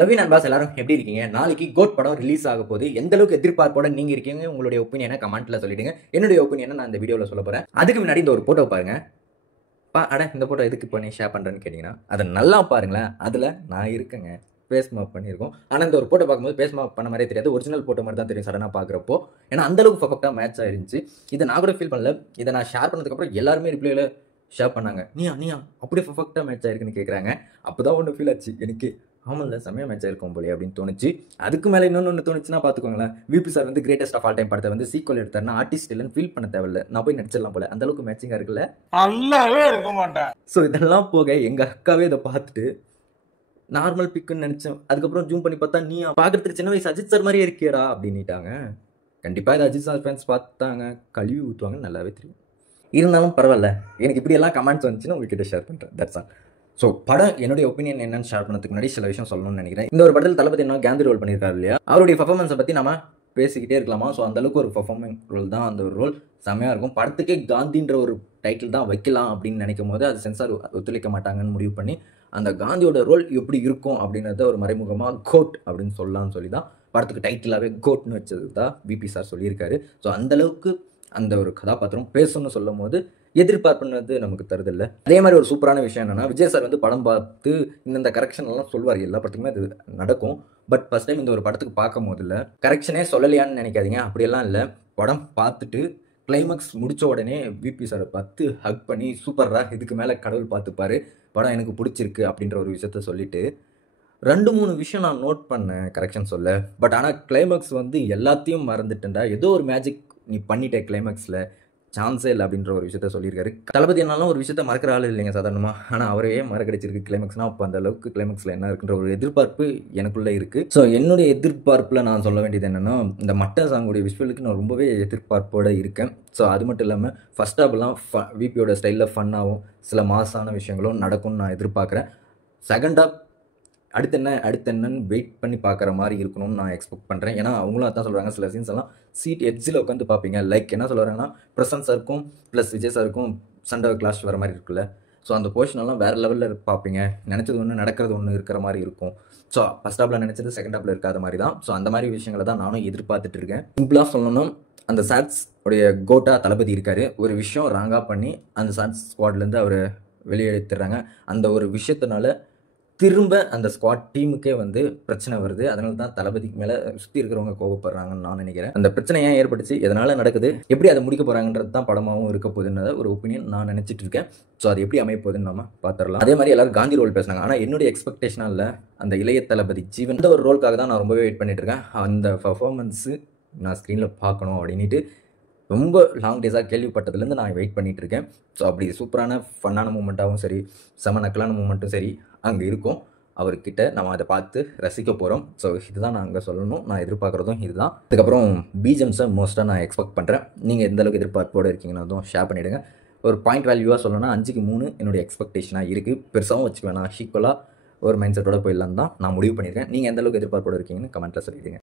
லவ்வி நண்பாஸ் எல்லாரும் எப்படி இருக்கீங்க? நாளைக்கு கோட் படம் ரிலீஸ் ஆக போகுது. எந்த அளவுக்கு எதிர்பார்ப்போட நீங்க இருக்கீங்க? உங்களுடைய ஒப்பீனியனை கமெண்ட்ல சொல்லிடுங்க. என்னுடைய ஒப்பீனியனை நான் இந்த வீடியோவில் சொல்ல போறேன். அதுக்கு முன்னாடி இந்த ஒரு போட்டோ பாருங்க. இந்த போட்டோ எதுக்கு இப்போ நீ ஷேர் பண்றேன்னு கேட்டீங்கன்னா, அதை நல்லா பாருங்களேன். அதுல நான் இருக்கேங்க. ஃபேஸ் மேப் பண்ணியிருக்கோம். ஆனால் இந்த ஒரு போட்டோ பார்க்கும்போது ஃபேஸ் மேப் பண்ண மாதிரியே தெரியாது. ஒரிஜினல் போட்டோ மாதிரி தான் தெரியும் சடனாக பார்க்குறப்போ. ஏன்னா அந்த அளவுக்கு பர்ஃபெக்டாக மேட்ச் ஆயிருந்துச்சு. இதை நான் கூட ஃபீல் பண்ணல. இதை நான் ஷேர் பண்ணதுக்கப்புறம் எல்லாருமே ரிப்ளைல ஷேர் பண்ணாங்க. நீயா அப்படியே பர்ஃபெக்டாக மேட்ச் ஆயிருக்குன்னு கேட்குறாங்க. அப்போதான் ஒன்று ஃபீல் ஆச்சு எனக்கு. ஆமாம்ல, செம்மையாக மேட்ச் ஆயிருக்கும் போலே அப்படின்னு தோணுச்சு. அதுக்கு மேலே இன்னொன்று தோணுச்சுன்னா பார்த்துக்கோங்களேன். விபி சார் வந்து கிரேட்டஸ்ட் ஆஃப் ஆல் டைம் படத்தை வந்து சீக்வல் எடுத்தாருன்னா ஆர்டிஸ்ட் இல்லைன்னு ஃபீல் பண்ண தேவையில்ல. நான் போய் நடிச்சிடலாம் போல. அந்த அளவுக்கு மேட்சிங்காக இருக்குல்ல. நல்லாவே இருக்க மாட்டேன். ஸோ இதெல்லாம் போக எங்கள் அக்காவே இதை பார்த்துட்டு நார்மல் பிக்குன்னு நினச்சேன். அதுக்கப்புறம் ஜூம் பண்ணி பார்த்தா நீ பார்க்கறதுக்கு சின்ன வயசு அஜித் சார் மாதிரியே இருக்கியடா அப்படின்ட்டாங்க. கண்டிப்பாக இது அஜித் சார் ஃபேன்ஸ் பார்த்தாங்க கழுவி ஊற்றுவாங்கன்னு நல்லாவே தெரியும். இருந்தாலும் பரவாயில்ல, எனக்கு இப்படியெல்லாம் கமெண்ட்ஸ் வந்துச்சுன்னா உங்ககிட்ட ஷேர் பண்ணுறேன். That's all. ஸோ படம் என்னுடைய ஒப்பீனியன் என்னன்னு ஷேர் பண்ணதுக்கு முன்னாடி சில விஷயம் சொல்லணும்னு நினைக்கிறேன். இந்த ஒரு படத்தில் தளபதி என்ன காந்தி ரோல் பண்ணியிருக்காரு இல்லையா, அவருடைய பர்ஃபார்மன்ஸை பற்றி நம்ம பேசிக்கிட்டே இருக்கலாமா? ஸோ அந்தளவுக்கு ஒரு பர்ஃபார்மிங் ரோல் தான். அந்த ஒரு ரோல் செம்மையாக இருக்கும். படத்துக்கே காந்தின்ற ஒரு டைட்டில் தான் வைக்கலாம் அப்படின்னு நினைக்கும் போது அது சென்சார் ஒத்துழைக்க மாட்டாங்கன்னு முடிவு பண்ணி அந்த காந்தியோட ரோல் எப்படி இருக்கும் அப்படின்றத ஒரு மறைமுகமாக கோட் அப்படின்னு சொல்லலாம்னு சொல்லி தான் படத்துக்கு டைட்டிலாகவே கோட்னு வச்சது தான் விபி சார் சொல்லியிருக்காரு. ஸோ அந்தளவுக்கு அந்த ஒரு கதாபாத்திரம் பேசணும்னு சொல்லும் போது எதிர்பார்ப்புன்றது நமக்கு தருதில்ல. அதே மாதிரி ஒரு சூப்பரான விஷயம் என்னன்னா, விஜய் சார் வந்து படம் பார்த்து இந்த கரெக்ஷன் எல்லாம் சொல்வார். எல்லா படத்துக்குமே அது நடக்கும். பட் ஃபர்ஸ்ட் டைம் இந்த ஒரு படத்துக்கு பார்க்கும் போது இல்லை கரெக்ஷனே சொல்லலையான்னு நினைக்காதீங்க. அப்படியெல்லாம் இல்லை. படம் பார்த்துட்டு கிளைமேக்ஸ் முடித்த உடனே விபி சாரை பார்த்து ஹக் பண்ணி சூப்பர்ரா, இதுக்கு மேலே கடவுள் பார்த்துப்பாரு, படம் எனக்கு பிடிச்சிருக்கு அப்படின்ற ஒரு விஷயத்த சொல்லிட்டு 2-3 விஷயம் நான் நோட் பண்ணேன் கரெக்ஷன் சொல்ல. பட் ஆனால் கிளைமேக்ஸ் வந்து எல்லாத்தையும் மறந்துட்டேன்டா, ஏதோ ஒரு மேஜிக் நீ பண்ணிட்ட கிளைமேக்ஸில், சான்ஸே இல்லை அப்படின்ற ஒரு விஷயத்த சொல்லியிருக்காரு. தளபதி என்னாலும் ஒரு விஷயத்த மறக்கிற ஆள் இல்லைங்க சாதாரணமாக. ஆனால் அவரையே மறக்கடிச்சிருக்கு கிளைமேக்ஸ்னால். அப்போ அந்த அளவுக்கு கிளைமேக்ஸில் என்ன இருக்குன்ற ஒரு எதிர்பார்ப்பு எனக்குள்ளே இருக்குது. ஸோ என்னுடைய எதிர்பார்ப்பில் நான் சொல்ல வேண்டியது என்னென்னா, இந்த மட்டன் சாங்குடைய விஷுவலுக்கு நான் ரொம்பவே எதிர்பார்ப்போடு இருக்கேன். ஸோ அது மட்டும் இல்லாமல் ஃபஸ்ட் ஹாப்லாம் விபியோட ஸ்டைலில் ஃபன்னாகவும் சில மாசான விஷயங்களும் நடக்கும்னு நான் எதிர்பார்க்குறேன். செகண்ட் ஹாப் அடுத்து என்னன்னு வெயிட் பண்ணி பார்க்குற மாதிரி இருக்கணும்னு நான் எக்ஸ்பெக்ட் பண்ணுறேன். ஏன்னா அவங்களும் அதான் சொல்கிறாங்க, சில சீன்ஸ் எல்லாம் சீட் எட்ஜில் உட்காந்து பார்ப்பீங்க. லைக் என்ன சொல்கிறாங்கன்னா, பிரசன்ட் சாருக்கும் ப்ளஸ் விஜய் சாருக்கும் சண்டை கிளாஷ் வர மாதிரி இருக்குல்ல. ஸோ அந்த போர்ஷனெல்லாம் வேறு லெவலில் பார்ப்பீங்க. நினச்சது ஒன்று நடக்கிறது ஒன்று இருக்கிற மாதிரி இருக்கும். ஸோ ஃபஸ்ட் ஹாப்பில் நினச்சது செகண்ட் ஹாப்பில் இருக்காத மாதிரி தான். ஸோ அந்த மாதிரி விஷயங்களை தான் நானும் எதிர்பார்த்துட்டு இருக்கேன். சிம்பிளாக சொல்லணும்னா, அந்த சாட்ஸ் உடைய கோட்டா தளபதி இருக்கார். ஒரு விஷயம் ராங்காக பண்ணி அந்த சாட்ஸ் ஸ்குவாட்லேருந்து அவர் வெளியெடுத்துடுறாங்க. அந்த ஒரு விஷயத்தினால திரும்ப அந்த ஸ்குவாட் டீமுக்கே வந்து பிரச்சனை வருது. அதனால தான் தளபதிக்கு மேலே சுற்றி இருக்கிறவங்க கோவப்படுறாங்கன்னு நான் நினைக்கிறேன். அந்த பிரச்சனை ஏன் ஏற்பட்டுச்சு, எதனால் நடக்குது, எப்படி அதை முடிக்க போகிறாங்கன்றது தான் படமாகவும் இருக்க போகுதுன்றத ஒரு ஒப்பீனியன் நான் நினச்சிட்டு இருக்கேன். ஸோ அது எப்படி அமைய போகுதுன்னு நம்ம பார்த்துடலாம். அதே மாதிரி எல்லாரும் காந்தி ரோல் பேசுனாங்க. ஆனால் என்னுடைய எக்ஸ்பெக்டேஷனாக இல்லை, அந்த இளைய தளபதி ஜீவன் இந்த ஒரு ரோலுக்காக தான் நான் ரொம்பவே வெயிட் பண்ணிட்டு இருக்கேன். அந்த பர்ஃபார்மன்ஸு நான் ஸ்க்ரீனில் பார்க்கணும் அப்படின்ட்டு ரொம்ப லாங் டேஸாக கேள்விப்பட்டதுலேருந்து நான் வெயிட் பண்ணிகிட்டு இருக்கேன். ஸோ அப்படி சூப்பரான ஃபன்னான மூமெண்ட்டாகவும் சரி, செம நக்கலான மூமெண்ட்டும் சரி அங்கே இருக்கும். அவர்கிட்ட நம்ம அதை பார்த்து ரசிக்க போகிறோம். ஸோ இதுதான் நான் அங்கே சொல்லணும். நான் எதிர்பார்க்குறதும் இதுதான். அதுக்கப்புறம் பிஜிஎம்ஸை மோஸ்ட்டாக நான் எக்ஸ்பெக்ட் பண்ணுறேன். நீங்கள் எந்த அளவுக்கு எதிர்பார்ப்போடு இருக்கீங்கன்னா அதுவும் ஷேர் பண்ணிவிடுங்க. ஒரு பாயிண்ட் வேல்யூவாக சொல்லணும்னா 5க்கு 3 என்னுடைய எக்ஸ்பெக்டேஷனாக இருக்குது. பெருசாகவும் வச்சுக்குவேன். நான் ஈக்குவலாக ஒரு மைண்ட் செட்டோட போயிடலான்னு தான் நான் முடிவு பண்ணியிருக்கேன். நீங்கள் எந்த அளவுக்கு எதிர்பார்ப்போடு இருக்கீங்கன்னு கமெண்ட்டில் சொல்லிவிடுங்க.